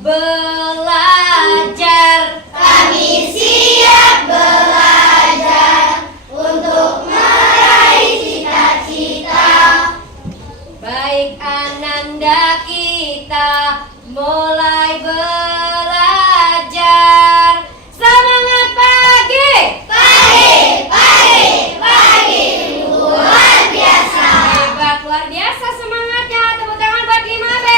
belajar. Kami siap belajar untuk meraih cita-cita. Baik Ananda, kita mulai belajar. Semangat pagi. Pagi, luar biasa. Hebat, luar biasa semangatnya. Tepuk tangan buat 5B.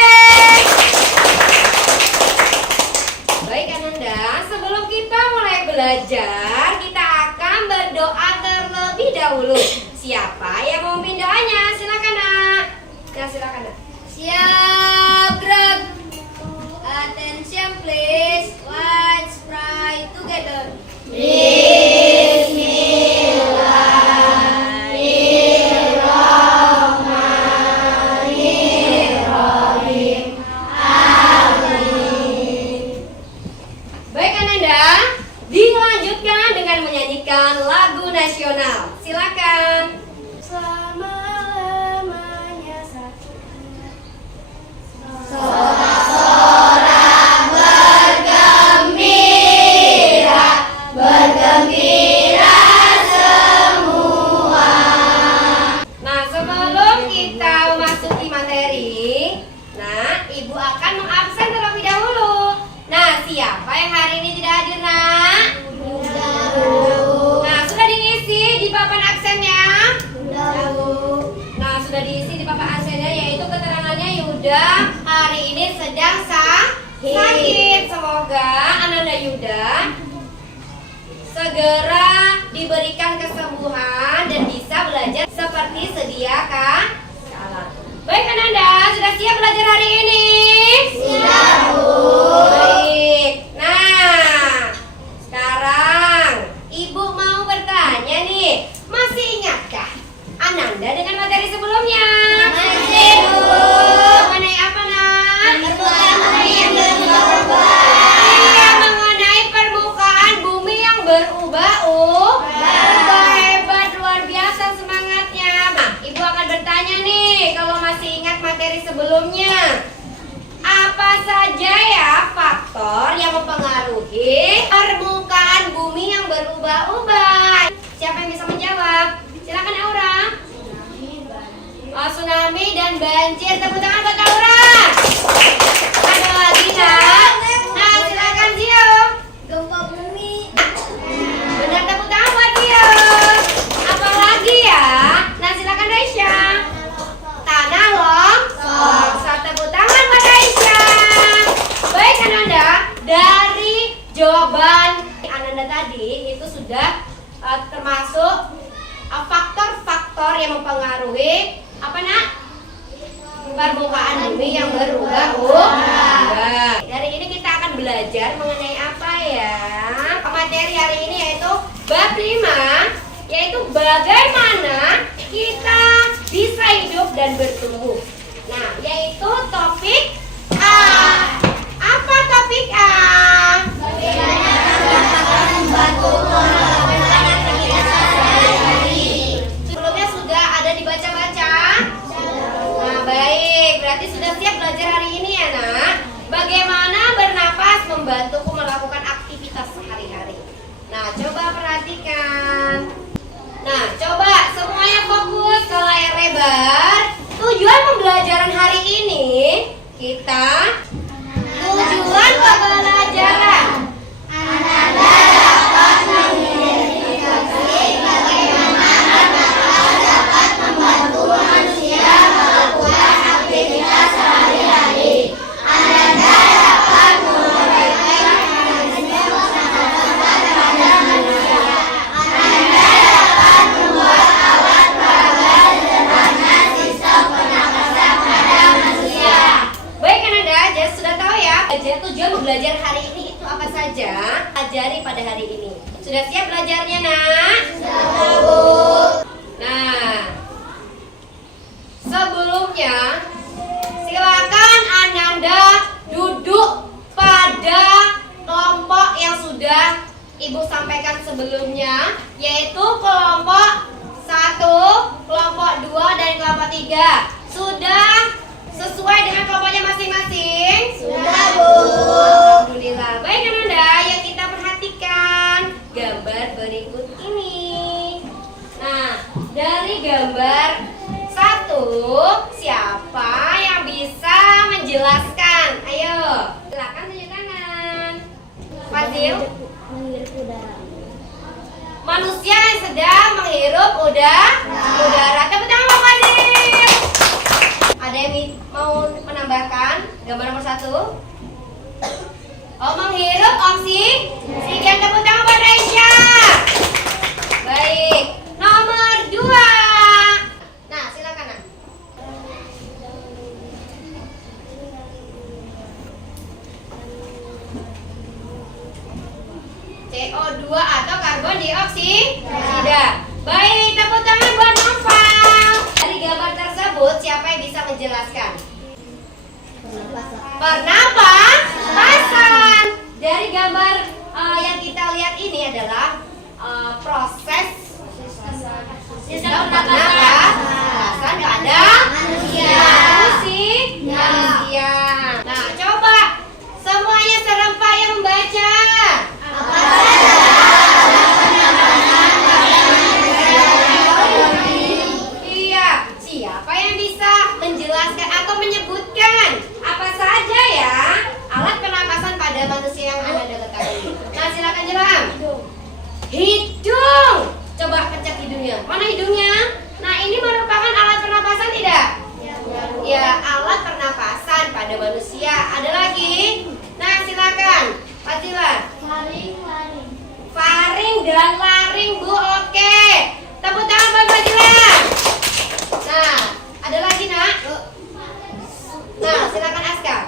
Baik Ananda, sebelum kita mulai belajar, kita akan berdoa terlebih dahulu. Siapa yang mau memimpin doanya? Silakan nak. Ya, silakan nak. Siap, gerak. Attention please. Let's pray together. Bismillahirrahmanirrahim. Baik Ananda, dilanjutkan dengan menyanyikan lagu nasional. Silakan. Selama-lamanya satu. Sorak-sorak bergembira semua. Nah, sebelum kita memasuki materi, nah, Ibu akan mengabsen terlebih dahulu. Nah, siapa yang hari ini tidak hadir, nak? Nah, sudah diisi di papan absennya? Nah, sudah diisi di papan absennya, yaitu keterangannya Yuda hari ini sedang sakit. Semoga Ananda Yuda segera diberikan kesembuhan dan bisa belajar seperti sedia kala. Baik Ananda, sudah siap belajar hari ini? Siap, Bu. Baik. Nah, sekarang Ibu mau bertanya nih, masih ingatkah Ananda dengan materi sebelumnya? Masih, Bu. Mengenai apa, nak? Permukaan yang berubah. Iya, mengenai permukaan bumi yang berubah-ubah. Hebat, luar biasa semangatnya. Nah, Ibu akan bertanya nih, kalau masih ingat materi sebelumnya, apa saja ya faktor yang mempengaruhi permukaan bumi yang berubah-ubah? Siapa yang bisa menjawab? Silakan Aura. Oh, tsunami dan banjir. Tepuk tangan buat Aura. Ada lagi nak? Nah, silakan Zio. Gempa bumi. Benar, tepuk tangan buat Zio. Apa lagi ya? Nah, silakan Raisya. Tanah longsor. Tepuk tangan buat Raisya. Baik Ananda, dari jawaban Ananda tadi itu sudah termasuk faktor-faktor yang mempengaruhi apa nak? Permukaan bumi yang berubah-ubah. Hari ini kita akan belajar mengenai apa ya? Materi hari ini yaitu bab 5, yaitu bagaimana kita bisa hidup dan bertumbuh. Nah, yaitu topik A. Apa topik A? Sebelumnya sudah ada dibaca-baca? Nah, baik. Berarti sudah siap belajar hari ini ya, nak? Bagaimana bernapas membantuku melakukan aktivitas sehari-hari. Nah, coba perhatikan. Nah, coba semuanya fokus ke layar lebar. Tujuan pembelajaran hari ini, tujuan pembelajaran. Ananda dapat mengidentifikasi bagaimana bernapas dapat membantu manusia melakukan aktivitas sehari-hari. Ananda dapat memberikan mekanisme pernapasan terhadap manusia. Ananda dapat membuat alat peraga sederhana sistem pernapasan pada manusia. Baik Ananda, jadi sudah tahu ya tujuan belajar hari ini itu apa saja? Pelajari pada hari ini. Sudah siap belajarnya, nak? Sudah, Bu. Nah, sebelumnya silakan Ananda duduk pada kelompok yang sudah Ibu sampaikan sebelumnya, yaitu kelompok 1, kelompok 2, dan kelompok 3. Sudah sesuai dengan kelompoknya masing-masing? Sudah, Bu. siapa yang bisa menjelaskan? Ayo, silakan tunjuk tangan. Fadil. Menghirup udara. Manusia yang sedang menghirup udara. Tepuk tangan Pak Fadil. Ada yang mau menambahkan gambar nomor 1? Oh, menghirup oksigen. Tepuk tangan buat Raisya. Baik. Nomor 2. Nah, silakan Nak. CO2 atau karbon dioksida. Baik, tepuk tangan buat Noval. Dari gambar tersebut siapa yang bisa menjelaskan? Pernapasan. Dari gambar yang kita lihat ini adalah proses sistem pernapasan pada manusia. Nah, coba semuanya serempak yang membaca. Iya, siapa yang bisa menjelaskan atau menyebutkan apa saja ya alat pernapasan pada manusia yang Anda ketahui? Nah, silakan Jeram. Hidung. Coba pencet hidungnya. Mana hidungnya? Nah, ini merupakan alat pernapasan tidak? Ya, alat pernapasan pada manusia. Ada lagi? Nah, silakan. Fadila. Faring dan laring, Bu. Oke. Tepuk tangan buat Fadila. Nah, ada lagi, Nak? Nah, silakan Aska.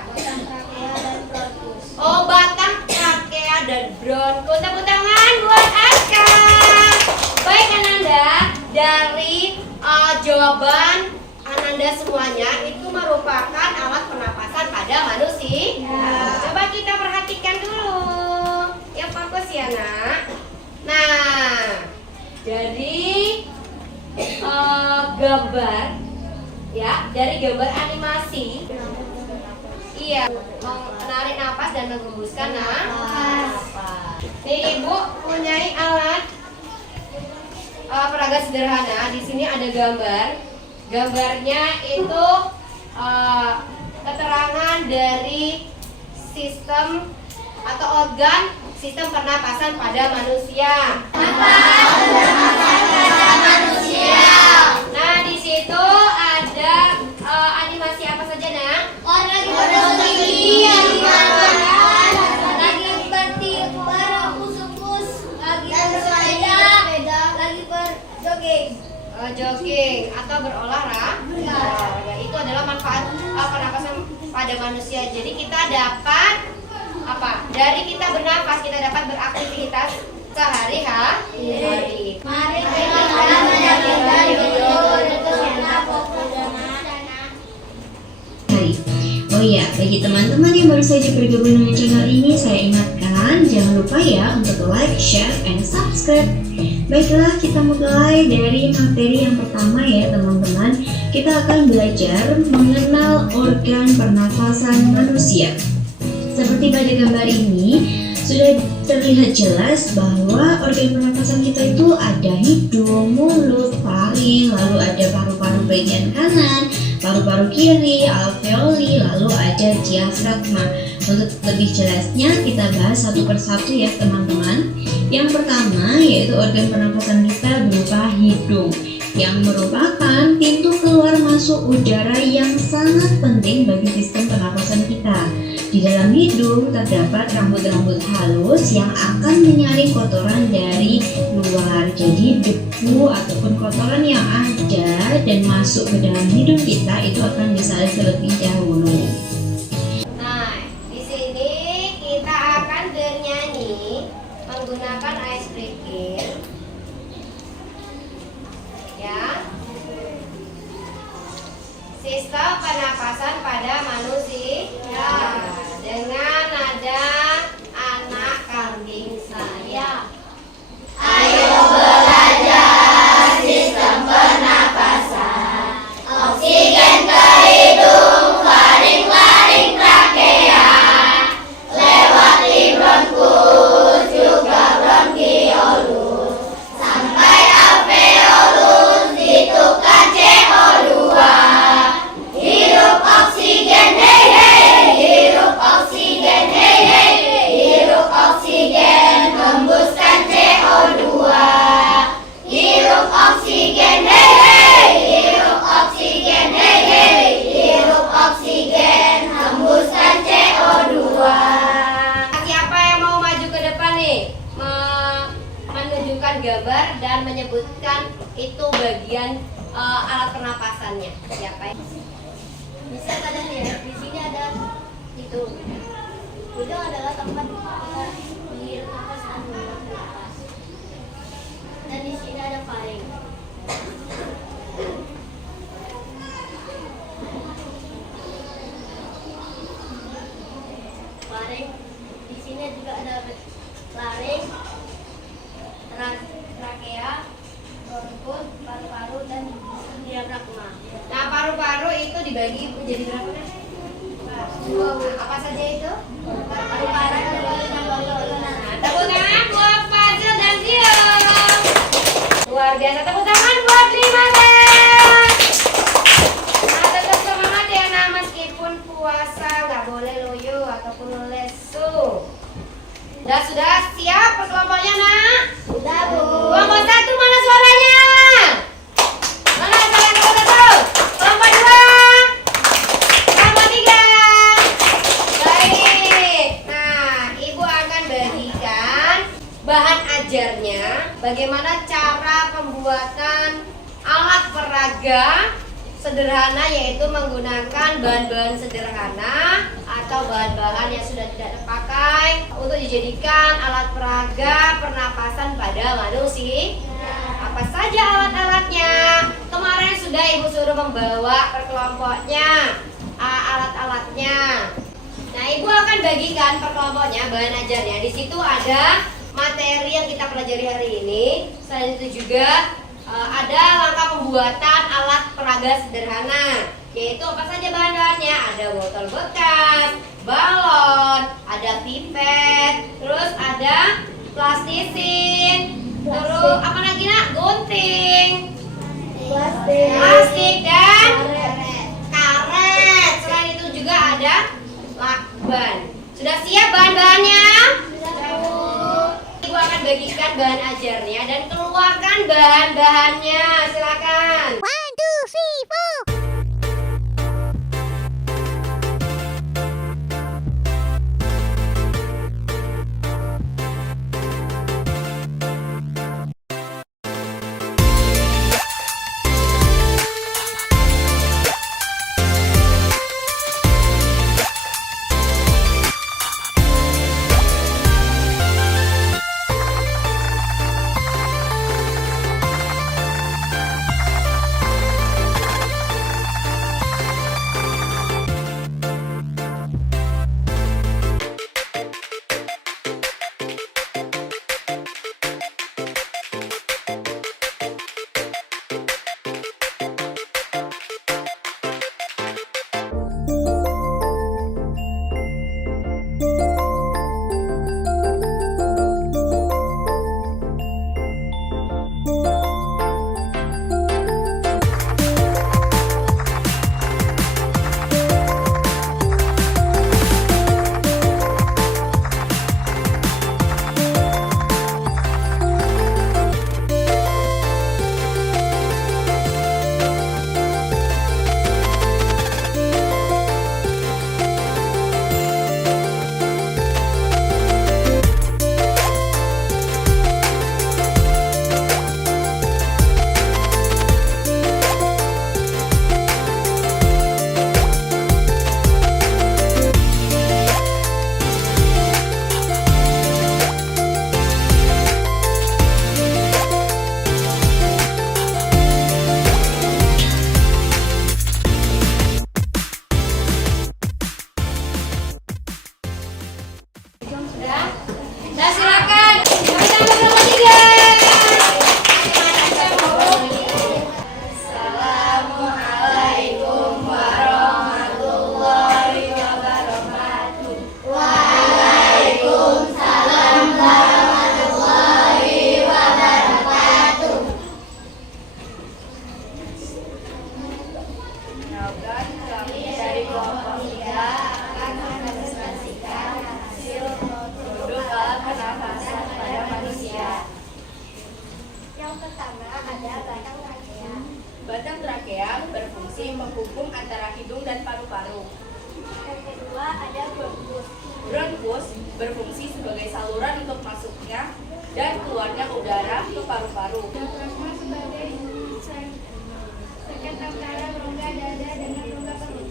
Oh, batang trakea dan bronko. Tepuk tangan buat Aska. Baik Ananda, dari jawaban Ananda semuanya itu merupakan alat pernapasan pada manusia. Coba kita perhatikan dulu. Yang fokus ya Nak. Nah, jadi gambar ya, dari gambar animasi. Iya, menarik napas dan menghembuskan napas. Nih Ibu punyai alat peraga sederhana. Di sini ada gambar. Gambarnya itu keterangan dari sistem atau organ sistem pernapasan pada manusia. Nah, di situ ada animasi apa saja, Nak? Lagi bertiup, lagi bersepeda, lagi berjogging. Jogging atau berolahraga. Itu adalah manfaat pernapasan pada manusia. Jadi kita dapat apa? Dari kita bernafas kita dapat beraktivitas sehari-hari. Mari kita menyaksikan video Oh iya, bagi teman-teman yang baru saja bergabung dengan channel ini, saya ingatkan jangan lupa ya untuk like, share, and subscribe. Baiklah, kita mulai dari materi yang pertama ya teman-teman. Kita akan belajar mengenal organ pernafasan manusia. Seperti pada gambar ini, sudah terlihat jelas bahwa organ pernapasan kita itu ada hidung, mulut, faring, lalu ada paru-paru bagian kanan, paru-paru kiri, alveoli, lalu ada diafragma. Untuk lebih jelasnya kita bahas satu persatu ya teman-teman. Yang pertama yaitu organ pernapasan kita berupa hidung, yang merupakan pintu keluar masuk udara yang sangat penting bagi sistem pernapasan kita. Di dalam hidung terdapat rambut-rambut halus yang akan menyaring kotoran dari luar. Jadi debu ataupun kotoran yang ada dan masuk ke dalam hidung kita itu akan disaring terlebih dahulu. Nah, di sini kita akan bernyanyi menggunakan ice breaking. Ya. Sistem pernapasan pada manusia. Dengan nada anak kambing saya. Ayo belajar sistem pernapasan. Oksigen ke hidung, laring-laring trakea, lewati bronkus juga bronkiolus, sampai alveolus ditukar CO2. pernapasannya. Siapa yang Bisa kalian lihat di sini ada itu. Hidung adalah tempat kita menghirup nafas dan mengeluarkan nafas. Dan di sini ada faring. Faring. Di sini juga ada laring, trakea, bronkus, paru-paru, dan diafragma. Nah, paru-paru itu dibagi menjadi berapa? Apa saja itu? Paru-paru, lolo, dan lolo. Nah, tepuk tangan buat Fazil dan Zio. Luar biasa, tepuk tangan buat Lima Teh. Nah, tetap semangat ya, nah meskipun puasa nggak boleh loyo ataupun lesu. Sudah siap perkelompoknya, nak? Udah, Bu. Kelompok 1 mana suaranya? Mana kalian kelompok 1? Kelompok 2? Kelompok 3? Baik. Nah, Ibu akan bagikan bahan ajarnya, bagaimana cara pembuatan alat peraga sederhana, yaitu menggunakan bahan-bahan sederhana atau bahan-bahan yang sudah tidak terpakai untuk dijadikan alat peraga pernapasan pada manusia. Apa saja alat-alatnya? Kemarin sudah Ibu suruh membawa per kelompoknya alat-alatnya. Nah, Ibu akan bagikan per kelompoknya bahan ajarnya. Di situ ada materi yang kita pelajari hari ini. Selain itu juga ada langkah pembuatan alat peraga sederhana, yaitu apa saja bahan-bahannya. Ada botol bekas, balon, ada pipet, terus ada plastisin, terus apa lagi, nak? Gunting, plastik dan karet. Selain itu juga ada lakban. Sudah siap bahan-bahannya? Ibu akan bagikan bahan ajarnya dan keluarkan bahan-bahannya. Silakan. 1, 2, 3, 4. Batang trakea berfungsi menghubung antara hidung dan paru-paru. Yang kedua ada bronkus. Bronkus berfungsi sebagai saluran untuk masuknya dan keluarnya udara ke paru-paru. Diafragma sebagai sekat antara belajar dengan membuka perut.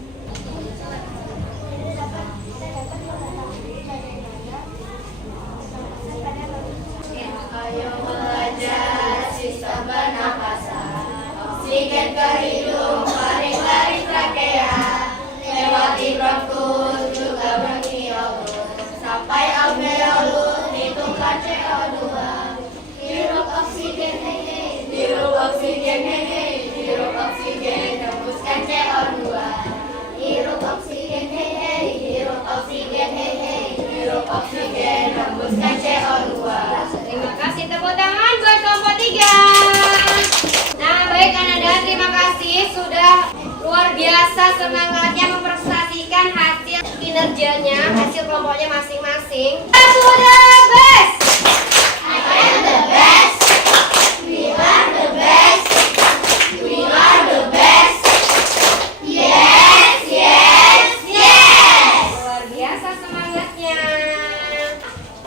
Ayo belajar sistem pernapasan, oksigen ke hidung, lari-lari trakea, lewati bronkus juga bronkiolus, sampai alveolus, hitungkan CO2. Hirup oksigen hehe, hirup oksigen hehe, hirup oksigen, hembuskan CO2. Hirup oksigen hehe, hirup oksigen hehe, hirup oksigen, hembuskan CO2. Terima kasih, tepuk tangan buat kelompok 3. Nah, baik Ananda, terima kasih sudah luar biasa semangatnya mempresentasikan hasil kinerjanya, hasil kelompoknya masing-masing. To the best. I am the best. We are the best. We are the best. Yes, yes, yes. Luar biasa semangatnya.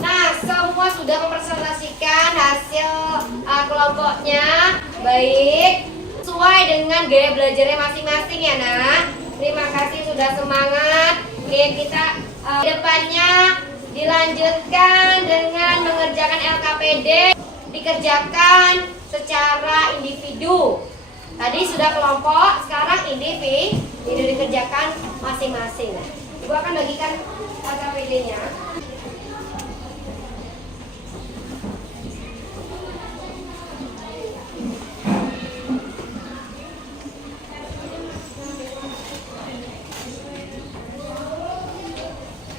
Nah, semua sudah mempresentasikan hasil kelompoknya baik sesuai dengan gaya belajarnya masing-masing ya Nak. Terima kasih sudah semangat. Oke, kita depannya dilanjutkan dengan mengerjakan LKPD, dikerjakan secara individu. Tadi sudah kelompok, sekarang individu dikerjakan masing-masing. Ibu akan bagikan LKPD-nya.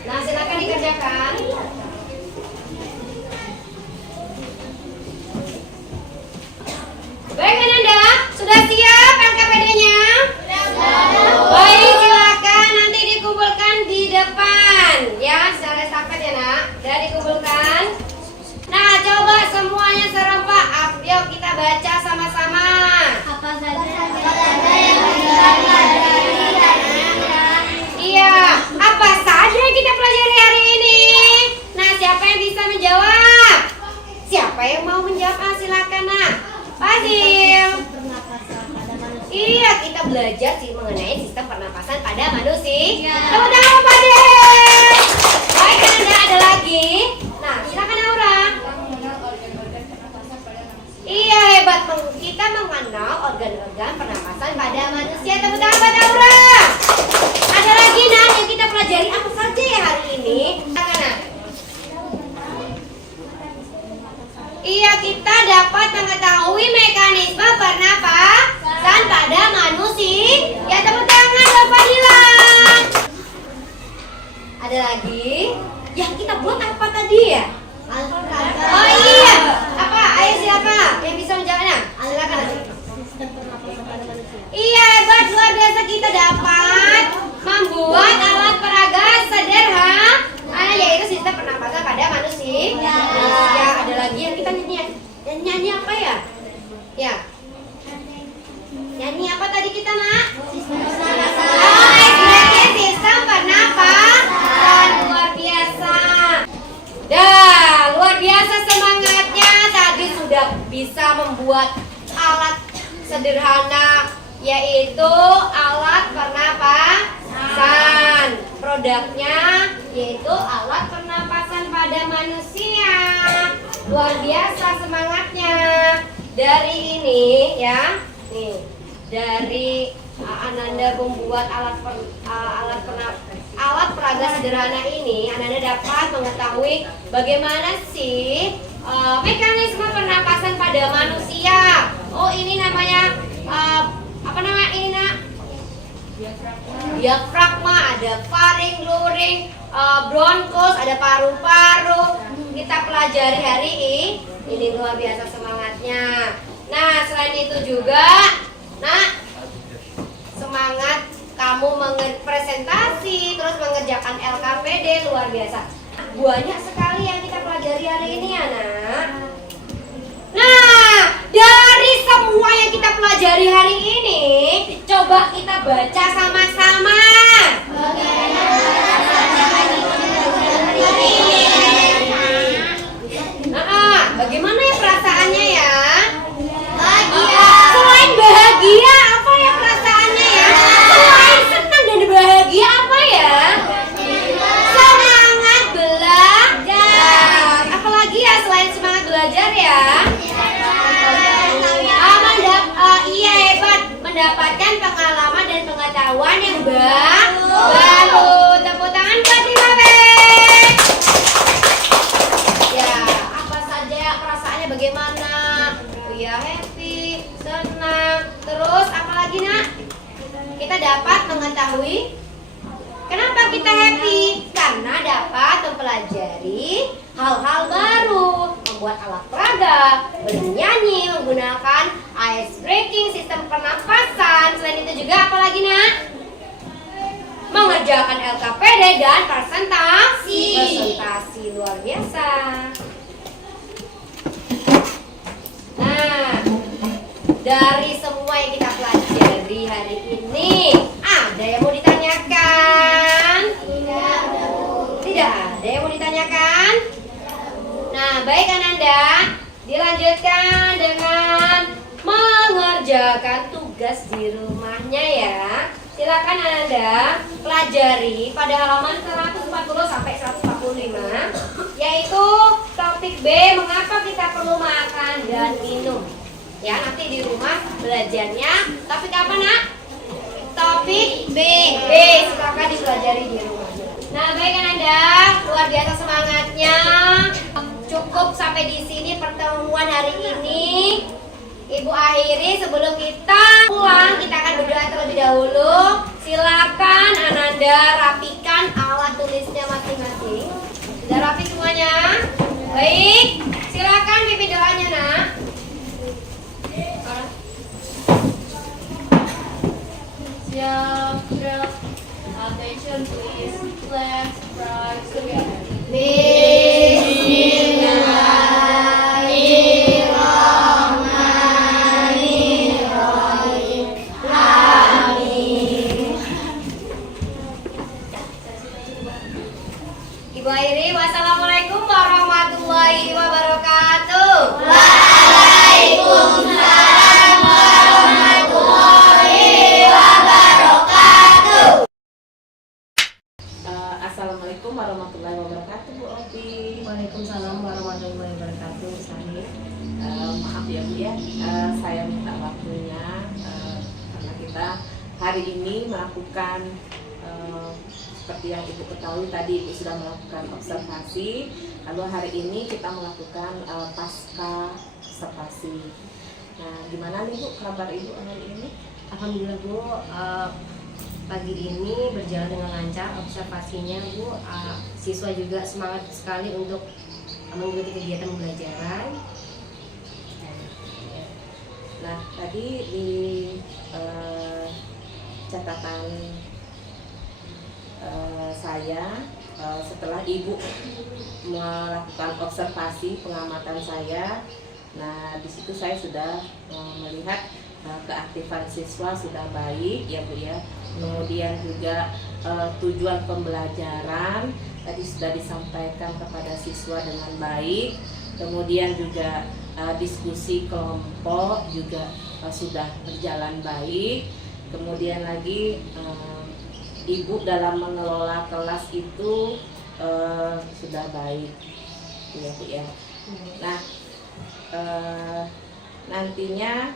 Nah, silakan dikerjakan. Baik, Ananda, sudah siap LKPD-nya? Baik, silakan nanti dikumpulkan di depan ya, secara estafet ya Nak. Sudah dikumpulkan. Nah, coba semuanya serempak. Yuk kita baca sama-sama. Apa saja yang kita pelajari hari ini? Iya, apa saja yang kita pelajari hari ini? Nah, siapa yang bisa menjawab? Siapa yang mau menjawab? Silakan Nak. Fadil. Pernapasan pada manusia. Iya, kita belajar sih mengenai sistem pernapasan pada manusia. Tepuk tangan Fadil. Baik, ada lagi. Nah, silakan Aura. Iya, hebat. Kita mengenal organ-organ pernapasan pada manusia. Tepuk tangan buat Aura. Ada lagi Nah yang kita pelajari apa saja ya hari ini? Nah. Iya, kita dapat mengetahui mekanisme pernapasan pada manusia. Ya, tepuk tangan buat Fadila. Ada lagi? Yang kita buat apa tadi ya? Oh iya, apa? Ayo siapa yang bisa menjawabnya? Silakan. Sistem pernapasan pada manusia. Iya, hebat, luar biasa kita dapat membuat alat peraga sederhana yaitu sistem pernapasan pada manusia. Ya, ada lagi yang kita nyanyi apa ya? Ya. Nyanyi apa tadi kita, Nak? Sistem pernapasan. Oh, ekspresi sistem pernapasan. Luar biasa. Dah, luar biasa semangatnya. Tadi sudah bisa membuat alat sederhana yaitu alat pernapasan. Produknya yaitu alat pernapasan pada manusia. Luar biasa semangatnya. Dari ini ya, nih dari Ananda membuat alat peraga sederhana ini, Ananda dapat mengetahui bagaimana sih mekanisme pernapasan pada manusia. Oh, ini namanya apa namanya ini Nak? Diafragma, ada faring, luring, bronkus, ada paru-paru. Kita pelajari hari ini luar biasa semangatnya. Nah, selain itu juga, Nak, semangat kamu presentasi, terus mengerjakan LKPD luar biasa. Banyak sekali yang kita pelajari hari ini ya Nak. Nah, dari semua yang kita pelajari hari ini, coba kita baca sama-sama. Nah, bagaimana ya perasaannya ya? Bahagia. Selain bahagia, apa ya perasaannya ya? dapat mengetahui kenapa kita happy? Karena dapat mempelajari hal-hal baru, membuat alat peraga, bernyanyi, menggunakan ice breaking, sistem pernapasan. Selain itu juga apalagi nak? Mengerjakan LKPD dan presentasi. Presentasi luar biasa. Nah, dari semua yang kita pelajari hari ini, ada yang mau ditanyakan? Tidak ada yang mau ditanyakan? Nah, baik Ananda, dilanjutkan dengan mengerjakan tugas di rumahnya ya. Silakan Ananda pelajari pada halaman 140 sampai 145, yaitu topik B, mengapa kita perlu makan dan minum. Ya, nanti di rumah belajarnya. Topik apa nak? Topik B. Silakan dipelajari di rumah. Nah, baik Ananda, luar biasa semangatnya. Cukup sampai di sini pertemuan hari ini. Ibu akhiri, sebelum kita pulang, kita akan berdoa terlebih dahulu. Silakan Ananda rapikan alat tulisnya masing-masing. Sudah rapi semuanya? Baik, silakan pimpin doanya nak. Siap, gerak. Attention please. Let's rise together. Ibu akhiri, wassalamualaikum warahmatullahi wabarakatuh. Assalamualaikum warahmatullahi wabarakatuh, Bu Opi. Waalaikumsalam warahmatullahi wabarakatuh. Sani. Maaf ya Bu ya, saya minta waktunya karena kita hari ini melakukan seperti yang Ibu ketahui tadi, Ibu sudah melakukan observasi. Lalu hari ini kita melakukan pasca observasi. Nah, gimana nih Bu kabar Ibu hari ini? Alhamdulillah Bu, pagi ini berjalan dengan lancar observasinya Bu. Siswa juga semangat sekali untuk mengikuti kegiatan pembelajaran. Nah, tadi di catatan saya setelah Ibu melakukan observasi pengamatan saya, nah di situ saya sudah melihat keaktifan siswa sudah baik ya Bu ya. Kemudian juga tujuan pembelajaran tadi sudah disampaikan kepada siswa dengan baik. Kemudian juga diskusi kelompok juga sudah berjalan baik. Kemudian lagi Ibu dalam mengelola kelas itu sudah baik ya Bu ya. Nah, nantinya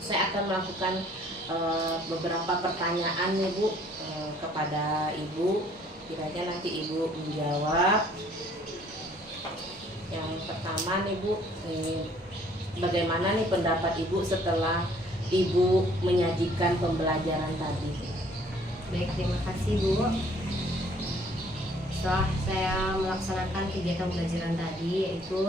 saya akan melakukan beberapa pertanyaan nih Bu kepada Ibu. Kiranya nanti Ibu menjawab. Yang pertama nih Bu, bagaimana nih pendapat Ibu setelah Ibu menyajikan pembelajaran tadi? Baik, terima kasih Bu. Setelah saya melaksanakan kegiatan pembelajaran tadi, yaitu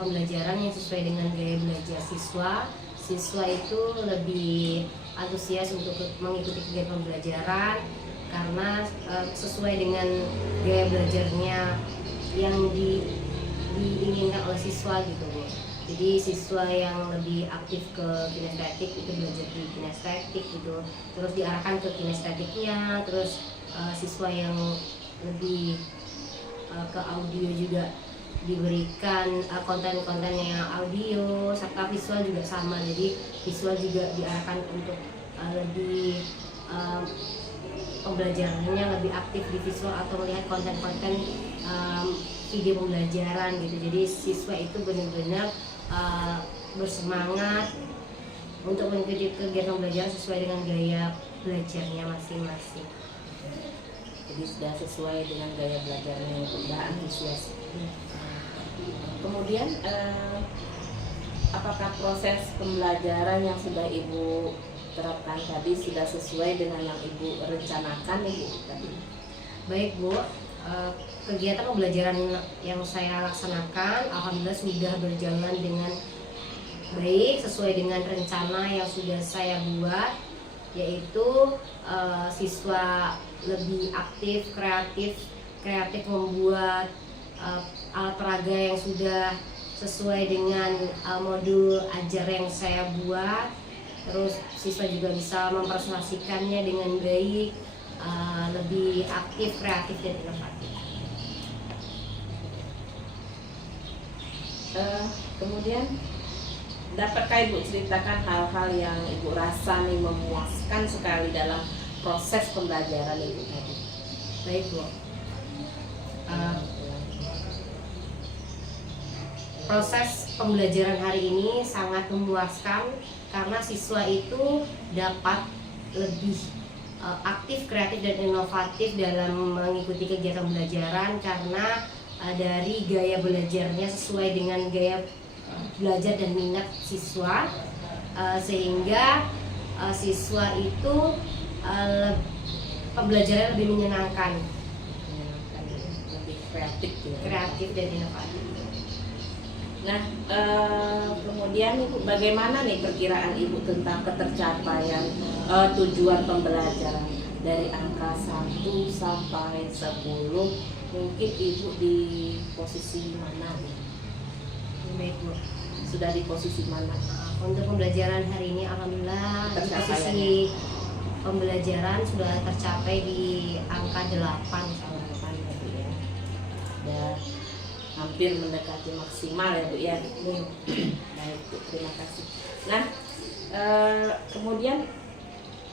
pembelajaran yang sesuai dengan gaya belajar siswa. Siswa itu lebih antusias untuk mengikuti kegiatan pembelajaran karena sesuai dengan gaya belajarnya yang diinginkan oleh siswa gitu Bu. Jadi siswa yang lebih aktif ke kinestetik itu belajar di kinestetik gitu, terus diarahkan ke kinestetiknya. Terus siswa yang lebih ke audio juga diberikan konten-konten yang audio, serta visual juga sama. Jadi visual juga diarahkan untuk lebih pembelajarannya lebih aktif di visual atau melihat konten-konten video pembelajaran gitu. Jadi siswa itu benar-benar bersemangat untuk mengikuti kegiatan pembelajaran sesuai dengan gaya belajarnya masing-masing. Jadi sudah sesuai dengan gaya belajarnya, sudah antusias. Kemudian apakah proses pembelajaran yang sudah Ibu terapkan tadi sudah sesuai dengan yang Ibu rencanakan Ibu tadi? Baik Bu, kegiatan pembelajaran yang saya laksanakan alhamdulillah sudah berjalan dengan baik sesuai dengan rencana yang sudah saya buat, yaitu siswa lebih aktif, kreatif membuat alat peraga yang sudah sesuai dengan modul ajar yang saya buat. Terus siswa juga bisa mempresentasikannya dengan baik, lebih aktif, kreatif dan inovatif. Kemudian dapatkah Ibu ceritakan hal-hal yang Ibu rasa nih memuaskan sekali dalam proses pembelajaran Ibu tadi? Baik Bu. Proses pembelajaran hari ini sangat memuaskan karena siswa itu dapat lebih aktif, kreatif dan inovatif dalam mengikuti kegiatan pembelajaran karena dari gaya belajarnya sesuai dengan gaya belajar dan minat siswa, sehingga siswa itu pembelajaran lebih menyenangkan, Lebih kreatif ya. kreatif dan inovatif. Nah, kemudian Ibu, bagaimana nih perkiraan Ibu tentang ketercapaian tujuan pembelajaran dari angka 1 sampai 10? Mungkin Ibu di posisi mana nih? Baik Bu. Sudah di posisi mana? Untuk pembelajaran hari ini alhamdulillah di posisi pembelajaran sudah tercapai di angka 8 Tahun depan ya Bu ya. Dan hampir mendekati maksimal ya Bu ya. Baik Bu, terima kasih. Nah, kemudian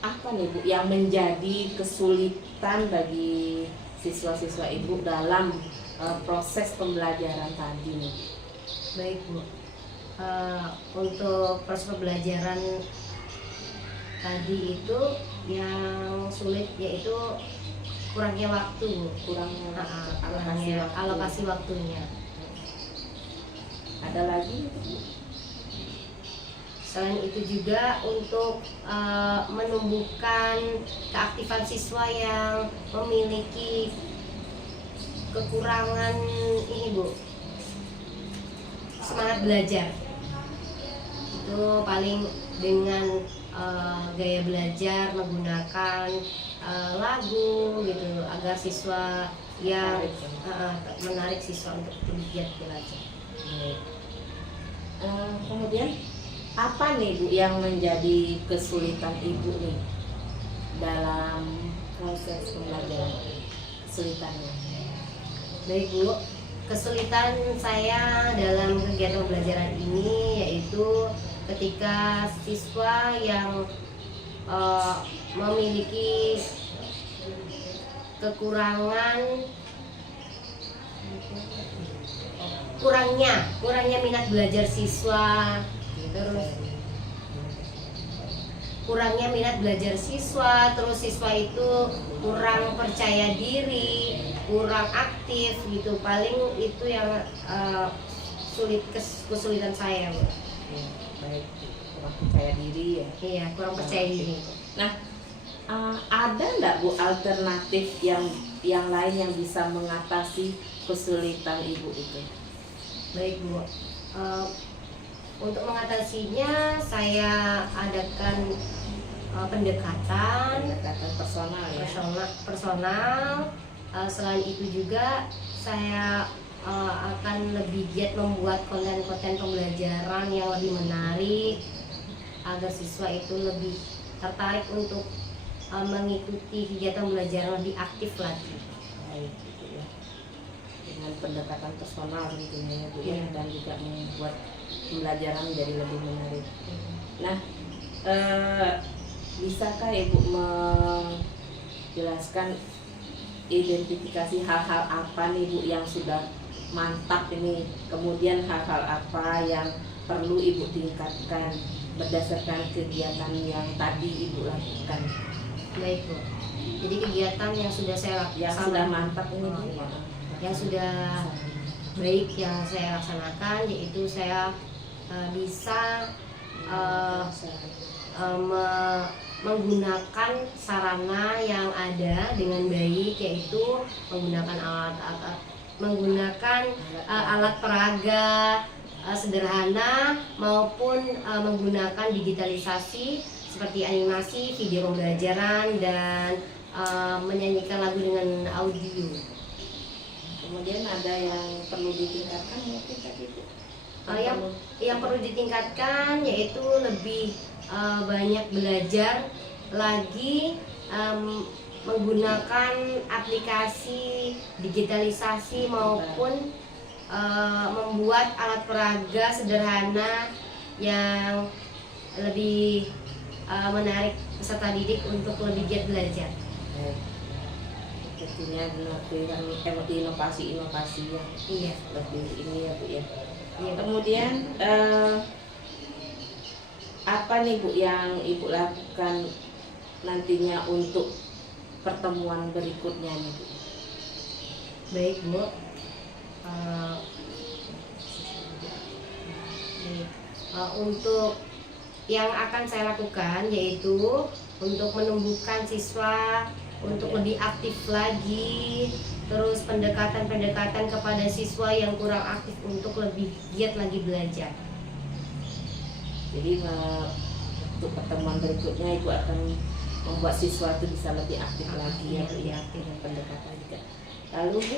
apa nih Bu yang menjadi kesulitan bagi siswa-siswa Ibu dalam proses pembelajaran tadi nih? Baik Bu, untuk proses pembelajaran tadi itu yang sulit yaitu kurangnya waktu, Kurangnya kurangnya alokasi waktunya. Ada lagi? Selain itu juga untuk menumbuhkan keaktifan siswa yang memiliki kekurangan ini Bu, semangat belajar. Itu paling dengan gaya belajar menggunakan lagu gitu agar siswa yang menarik siswa untuk giat belajar. Kemudian apa nih Bu yang menjadi kesulitan Ibu nih dalam proses pembelajaran? Kesulitannya? Baik Bu, kesulitan saya dalam kegiatan pembelajaran ini yaitu ketika siswa yang memiliki kekurangan kurangnya minat belajar siswa, terus kurangnya minat belajar siswa, terus siswa itu kurang percaya diri, kurang aktif gitu. Paling itu yang kesulitan saya Bu. Ya, baik, kurang percaya diri ya. Iya, kurang percaya diri. Nah, ada nggak Bu alternatif yang lain yang bisa mengatasi kesulitan Ibu itu? Baik Bu, untuk mengatasinya saya adakan pendekatan personal ya. personal. Selain itu juga saya akan lebih giat membuat konten-konten pembelajaran yang lebih menarik agar siswa itu lebih tertarik untuk mengikuti kegiatan belajar lebih aktif lagi. Baik, gitu ya. Dengan pendekatan personal tentunya ya Bu ya, dan juga membuat pembelajaran menjadi lebih menarik. Nah, bisakah Ibu menjelaskan identifikasi hal-hal apa nih Bu yang sudah mantap ini, kemudian hal-hal apa yang perlu Ibu tingkatkan berdasarkan kegiatan yang tadi Ibu lakukan? Baik Bu, jadi kegiatan yang sudah saya lakukan, Yang sudah mantap ini Bu, yang sudah baik yang saya laksanakan yaitu saya bisa menggunakan sarana yang ada dengan baik, yaitu menggunakan alat peraga sederhana maupun menggunakan digitalisasi seperti animasi, video pembelajaran, dan menyanyikan lagu dengan audio. Kemudian ada yang perlu ditingkatkan mungkin tadi Bu. Yang perlu ditingkatkan yaitu lebih banyak belajar lagi, menggunakan aplikasi digitalisasi maupun membuat alat peraga sederhana yang lebih menarik peserta didik untuk lebih giat belajar. Tentunya inovasi yang Iya. lebih ini ya Bu ya. Iya. Kemudian apa nih Bu yang Ibu lakukan nantinya untuk pertemuan berikutnya nih Bu? Baik Bu. Untuk yang akan saya lakukan yaitu untuk menumbuhkan siswa untuk lebih aktif lagi, terus pendekatan kepada siswa yang kurang aktif untuk lebih giat lagi belajar. Jadi untuk pertemuan berikutnya Ibu akan membuat siswa itu bisa lebih aktif lagi ya Bu ya, dengan pendekatan juga. Lalu Bu,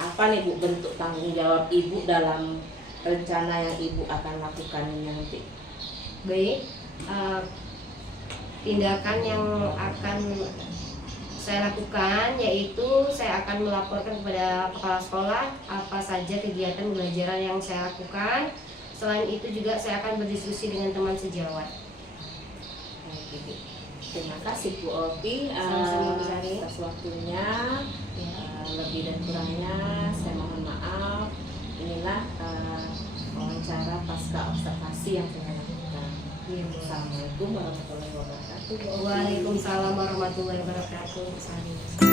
apa nih Bu bentuk tanggung jawab Ibu dalam rencana yang Ibu akan lakukan nanti? Baik, tindakan yang akan saya lakukan yaitu saya akan melaporkan kepada kepala sekolah apa saja kegiatan pembelajaran yang saya lakukan. Selain itu juga saya akan berdiskusi dengan teman sejawat. Baik, Ibu. Terima kasih Bu Opi Sama-sama, Bu Sari. atas waktunya. Lebih dan kurangnya saya mohon maaf. Inilah wawancara pasca observasi yang saya lakukan. Iya, Bu. Assalamualaikum warahmatullahi wabarakatuh. Waalaikumsalam warahmatullahi wabarakatuh.